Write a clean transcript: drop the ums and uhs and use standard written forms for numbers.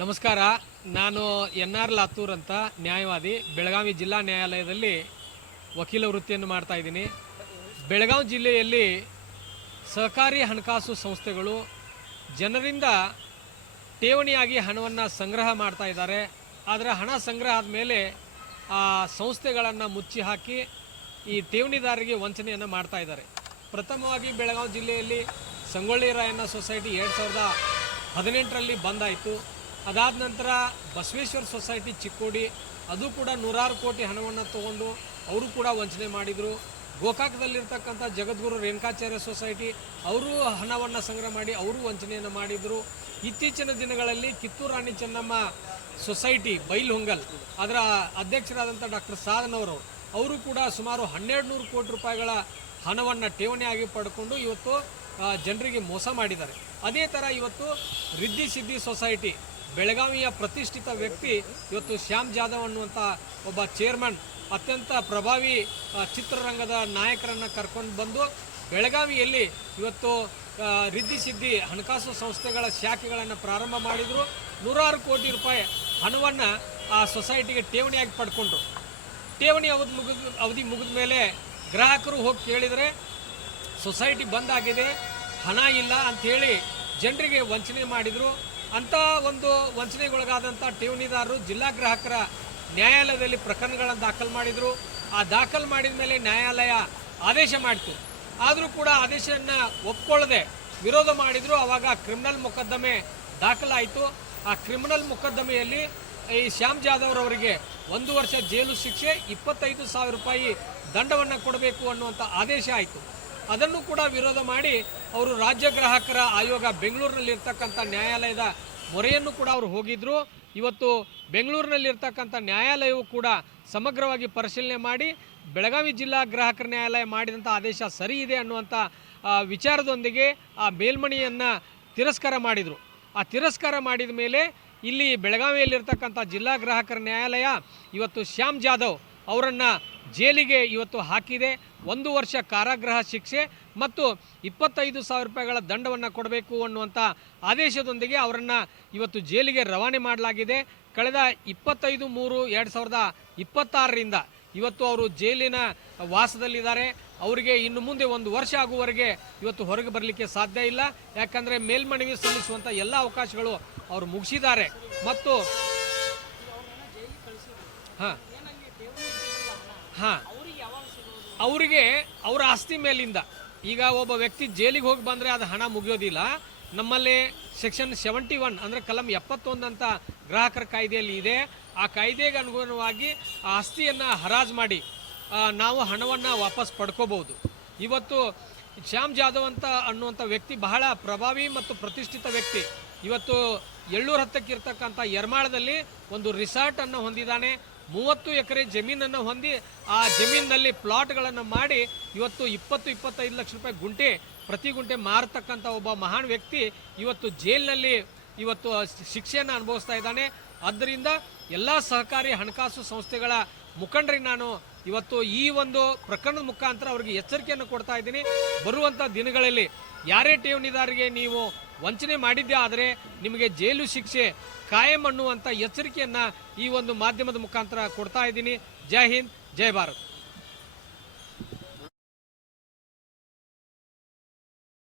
ನಮಸ್ಕಾರ. ನಾನು ಎನ್.ಆರ್. ಲಾತೂರ್ ಅಂತ ನ್ಯಾಯವಾದಿ, ಬೆಳಗಾವಿ ಜಿಲ್ಲಾ ನ್ಯಾಯಾಲಯದಲ್ಲಿ ವಕೀಲ ವೃತ್ತಿಯನ್ನು ಮಾಡ್ತಾ ಇದ್ದೀನಿ. ಬೆಳಗಾವಿ ಜಿಲ್ಲೆಯಲ್ಲಿ ಸಹಕಾರಿ ಹಣಕಾಸು ಸಂಸ್ಥೆಗಳು ಜನರಿಂದ ಠೇವಣಿಯಾಗಿ ಹಣವನ್ನು ಸಂಗ್ರಹ ಮಾಡ್ತಾ ಇದ್ದಾರೆ. ಆದರೆ ಹಣ ಸಂಗ್ರಹ ಆದಮೇಲೆ ಆ ಸಂಸ್ಥೆಗಳನ್ನು ಮುಚ್ಚಿ ಹಾಕಿ ಈ ಠೇವಣಿದಾರರಿಗೆ ವಂಚನೆಯನ್ನು ಮಾಡ್ತಾ ಇದ್ದಾರೆ. ಪ್ರಥಮವಾಗಿ ಬೆಳಗಾವಿ ಜಿಲ್ಲೆಯಲ್ಲಿ ಸಂಗೊಳ್ಳಿ ರಾಯಣ್ಣ ಸೊಸೈಟಿ 2018ರಲ್ಲಿ ಬಂದಾಯಿತು. ಅದಾದ ನಂತರ ಬಸವೇಶ್ವರ ಸೊಸೈಟಿ ಚಿಕ್ಕೋಡಿ, ಅದು ಕೂಡ ನೂರಾರು ಕೋಟಿ ಹಣವನ್ನು ತಗೊಂಡು ಅವರು ಕೂಡ ವಂಚನೆ ಮಾಡಿದರು. ಗೋಕಾಕದಲ್ಲಿರ್ತಕ್ಕಂಥ ಜಗದ್ಗುರು ರೇಣುಕಾಚಾರ್ಯ ಸೊಸೈಟಿ ಅವರು ಹಣವನ್ನು ಸಂಗ್ರಹ ಮಾಡಿ ಅವರು ವಂಚನೆಯನ್ನು ಮಾಡಿದರು. ಇತ್ತೀಚಿನ ದಿನಗಳಲ್ಲಿ ಕಿತ್ತೂರು ರಾಣಿ ಚೆನ್ನಮ್ಮ ಸೊಸೈಟಿ ಬೈಲ್ಹೊಂಗಲ್, ಅದರ ಅಧ್ಯಕ್ಷರಾದಂಥ ಡಾಕ್ಟರ್ ಸಾಧನವರು ಅವರು ಕೂಡ ಸುಮಾರು 1200 ಕೋಟಿ ರೂಪಾಯಿಗಳ ಹಣವನ್ನು ಠೇವಣಿಯಾಗಿ ಪಡ್ಕೊಂಡು ಇವತ್ತು ಜನರಿಗೆ ಮೋಸ ಮಾಡಿದ್ದಾರೆ. ಅದೇ ಥರ ಇವತ್ತು ರಿದ್ದಿ ಸಿದ್ದಿ ಸೊಸೈಟಿ, ಬೆಳಗಾವಿಯ ಪ್ರತಿಷ್ಠಿತ ವ್ಯಕ್ತಿ ಇವತ್ತು ಶ್ಯಾಮ್ ಜಾಧವ್ ಅನ್ನುವಂಥ ಒಬ್ಬ ಚೇರ್ಮನ್, ಅತ್ಯಂತ ಪ್ರಭಾವಿ ಚಿತ್ರರಂಗದ ನಾಯಕರನ್ನು ಕರ್ಕೊಂಡು ಬಂದು ಬೆಳಗಾವಿಯಲ್ಲಿ ಇವತ್ತು ರಿದ್ದಿ ಸಿದ್ದಿ ಹಣಕಾಸು ಸಂಸ್ಥೆಗಳ ಶಾಖೆಗಳನ್ನು ಪ್ರಾರಂಭ ಮಾಡಿದರು. ನೂರಾರು ಕೋಟಿ ರೂಪಾಯಿ ಹಣವನ್ನು ಆ ಸೊಸೈಟಿಗೆ ಠೇವಣಿಯಾಗಿ ಪಡ್ಕೊಂಡ್ರು. ಠೇವಣಿ ಅವಧಿ ಮುಗಿದ ಮೇಲೆ ಗ್ರಾಹಕರು ಹೋಗಿ ಕೇಳಿದರೆ ಸೊಸೈಟಿ ಬಂದಾಗಿದೆ, ಹಣ ಇಲ್ಲ ಅಂಥೇಳಿ ಜನರಿಗೆ ವಂಚನೆ ಮಾಡಿದರು. ಅಂಥ ಒಂದು ವಂಚನೆಗೊಳಗಾದಂಥ ಠೇವಣಿದಾರರು ಜಿಲ್ಲಾ ಗ್ರಾಹಕರ ನ್ಯಾಯಾಲಯದಲ್ಲಿ ಪ್ರಕರಣಗಳನ್ನು ದಾಖಲು ಮಾಡಿದರು. ಆ ದಾಖಲು ಮಾಡಿದ ಮೇಲೆ ನ್ಯಾಯಾಲಯ ಆದೇಶ ಮಾಡಿತು. ಆದರೂ ಕೂಡ ಆದೇಶವನ್ನು ಒಪ್ಕೊಳ್ಳದೆ ವಿರೋಧ ಮಾಡಿದರು. ಆವಾಗ ಕ್ರಿಮಿನಲ್ ಮೊಕದ್ದಮೆ ದಾಖಲಾಯಿತು. ಆ ಕ್ರಿಮಿನಲ್ ಮೊಕದ್ದಮೆಯಲ್ಲಿ ಈ ಶ್ಯಾಮ್ ಜಾಧವ್ ಅವರಿಗೆ 1 ವರ್ಷ ಜೈಲು ಶಿಕ್ಷೆ, 25,000 ರೂಪಾಯಿ ದಂಡವನ್ನು ಕೊಡಬೇಕು ಅನ್ನುವಂಥ ಆದೇಶ ಆಯಿತು. ಅದನ್ನು ಕೂಡ ವಿರೋಧ ಮಾಡಿ ಅವರು ರಾಜ್ಯ ಗ್ರಾಹಕರ ಆಯೋಗ ಬೆಂಗಳೂರಿನಲ್ಲಿರ್ತಕ್ಕಂಥ ನ್ಯಾಯಾಲಯದ ಮೊರೆಯನ್ನು ಕೂಡ ಅವರು ಹೋಗಿದ್ದರು. ಇವತ್ತು ಬೆಂಗಳೂರಿನಲ್ಲಿರ್ತಕ್ಕಂಥ ನ್ಯಾಯಾಲಯವು ಕೂಡ ಸಮಗ್ರವಾಗಿ ಪರಿಶೀಲನೆ ಮಾಡಿ ಬೆಳಗಾವಿ ಜಿಲ್ಲಾ ಗ್ರಾಹಕರ ನ್ಯಾಯಾಲಯ ಮಾಡಿದಂಥ ಆದೇಶ ಸರಿ ಇದೆ ಅನ್ನುವಂಥ ವಿಚಾರದೊಂದಿಗೆ ಆ ಮೇಲ್ಮನವಿಯನ್ನು ತಿರಸ್ಕಾರ ಮಾಡಿದರು. ಆ ತಿರಸ್ಕಾರ ಮಾಡಿದ ಮೇಲೆ ಇಲ್ಲಿ ಬೆಳಗಾವಿಯಲ್ಲಿರ್ತಕ್ಕಂಥ ಜಿಲ್ಲಾ ಗ್ರಾಹಕರ ನ್ಯಾಯಾಲಯ ಇವತ್ತು ಶ್ಯಾಮ್ ಜಾಧವ್ ಅವರನ್ನು ಜೈಲಿಗೆ ಇವತ್ತು ಹಾಕಿದೆ. 1 ವರ್ಷ ಕಾರಾಗೃಹ ಶಿಕ್ಷೆ ಮತ್ತು 25,000 ರೂಪಾಯಿಗಳ ದಂಡವನ್ನು ಕೊಡಬೇಕು ಅನ್ನುವಂಥ ಆದೇಶದೊಂದಿಗೆ ಅವರನ್ನು ಇವತ್ತು ಜೈಲಿಗೆ ರವಾನೆ ಮಾಡಲಾಗಿದೆ. ಕಳೆದ 25/3/2026ರಿಂದ ಇವತ್ತು ಅವರು ಜೈಲಿನ ವಾಸದಲ್ಲಿದ್ದಾರೆ. ಅವರಿಗೆ ಇನ್ನು ಮುಂದೆ 1 ವರ್ಷ ಆಗುವವರೆಗೆ ಇವತ್ತು ಹೊರಗೆ ಬರಲಿಕ್ಕೆ ಸಾಧ್ಯ ಇಲ್ಲ. ಯಾಕಂದರೆ ಮೇಲ್ಮನವಿ ಸಲ್ಲಿಸುವಂಥ ಎಲ್ಲ ಅವಕಾಶಗಳು ಅವರು ಮುಗಿಸಿದ್ದಾರೆ. ಮತ್ತು ಅವರಿಗೆ ಅವರ ಆಸ್ತಿ ಮೇಲಿಂದ ಈಗ ಒಬ್ಬ ವ್ಯಕ್ತಿ ಜೈಲಿಗೆ ಹೋಗಿ ಬಂದರೆ ಅದು ಹಣ ಮುಗಿಯೋದಿಲ್ಲ. ನಮ್ಮಲ್ಲಿ ಸೆಕ್ಷನ್ 71 ಅಂದರೆ ಕಲಂ 71 ಅಂತ ಗ್ರಾಹಕರ ಕಾಯ್ದೆಯಲ್ಲಿ ಇದೆ. ಆ ಕಾಯ್ದೆಗೆ ಅನುಗುಣವಾಗಿ ಆ ಆಸ್ತಿಯನ್ನು ಹರಾಜು ಮಾಡಿ ನಾವು ಹಣವನ್ನು ವಾಪಸ್ ಪಡ್ಕೋಬಹುದು. ಇವತ್ತು ಶ್ಯಾಮ್ ಜಾಧವ್ ಅಂತ ಅನ್ನುವಂಥ ವ್ಯಕ್ತಿ ಬಹಳ ಪ್ರಭಾವಿ ಮತ್ತು ಪ್ರತಿಷ್ಠಿತ ವ್ಯಕ್ತಿ. ಇವತ್ತು ಎಳ್ಳೂರು ಹತ್ತಕ್ಕಿರ್ತಕ್ಕಂಥ ಯರ್ಮಾಳದಲ್ಲಿ ಒಂದು ರಿಸಾರ್ಟನ್ನು ಹೊಂದಿದ್ದಾನೆ. 30 ಎಕರೆ ಜಮೀನನ್ನು ಹೊಂದಿ ಆ ಜಮೀನಿನಲ್ಲಿ ಪ್ಲಾಟ್ಗಳನ್ನು ಮಾಡಿ ಇವತ್ತು 20-25 ಲಕ್ಷ ರೂಪಾಯಿ ಪ್ರತಿ ಗುಂಟೆ ಮಾರತಕ್ಕಂಥ ಒಬ್ಬ ಮಹಾನ್ ವ್ಯಕ್ತಿ ಇವತ್ತು ಜೈಲಿನಲ್ಲಿ ಇವತ್ತು ಶಿಕ್ಷೆಯನ್ನು ಅನುಭವಿಸ್ತಾ ಇದ್ದಾನೆ. ಆದ್ದರಿಂದ ಎಲ್ಲ ಸಹಕಾರಿ ಹಣಕಾಸು ಸಂಸ್ಥೆಗಳ ಮುಖಂಡರಿಗೆ ನಾನು ಇವತ್ತು ಈ ಒಂದು ಪ್ರಕರಣದ ಮುಖಾಂತರ ಅವರಿಗೆ ಎಚ್ಚರಿಕೆಯನ್ನು ಕೊಡ್ತಾ ಇದ್ದೀನಿ. ಬರುವಂಥ ದಿನಗಳಲ್ಲಿ ಯಾರೇ ಠೇವಣಿದಾರರಿಗೆ ನೀವು ವಂಚನೆ ಮಾಡಿದ್ದೇ ಆದರೆ ನಿಮಗೆ ಜೈಲು ಶಿಕ್ಷೆ ಕಾಯಂ ಅನ್ನುವಂಥ ಎಚ್ಚರಿಕೆಯನ್ನು ಈ ಒಂದು ಮಾಧ್ಯಮದ ಮುಖಾಂತರ ಕೊಡ್ತಾ ಇದ್ದೀನಿ. ಜೈ ಹಿಂದ್, ಜೈ ಭಾರತ್.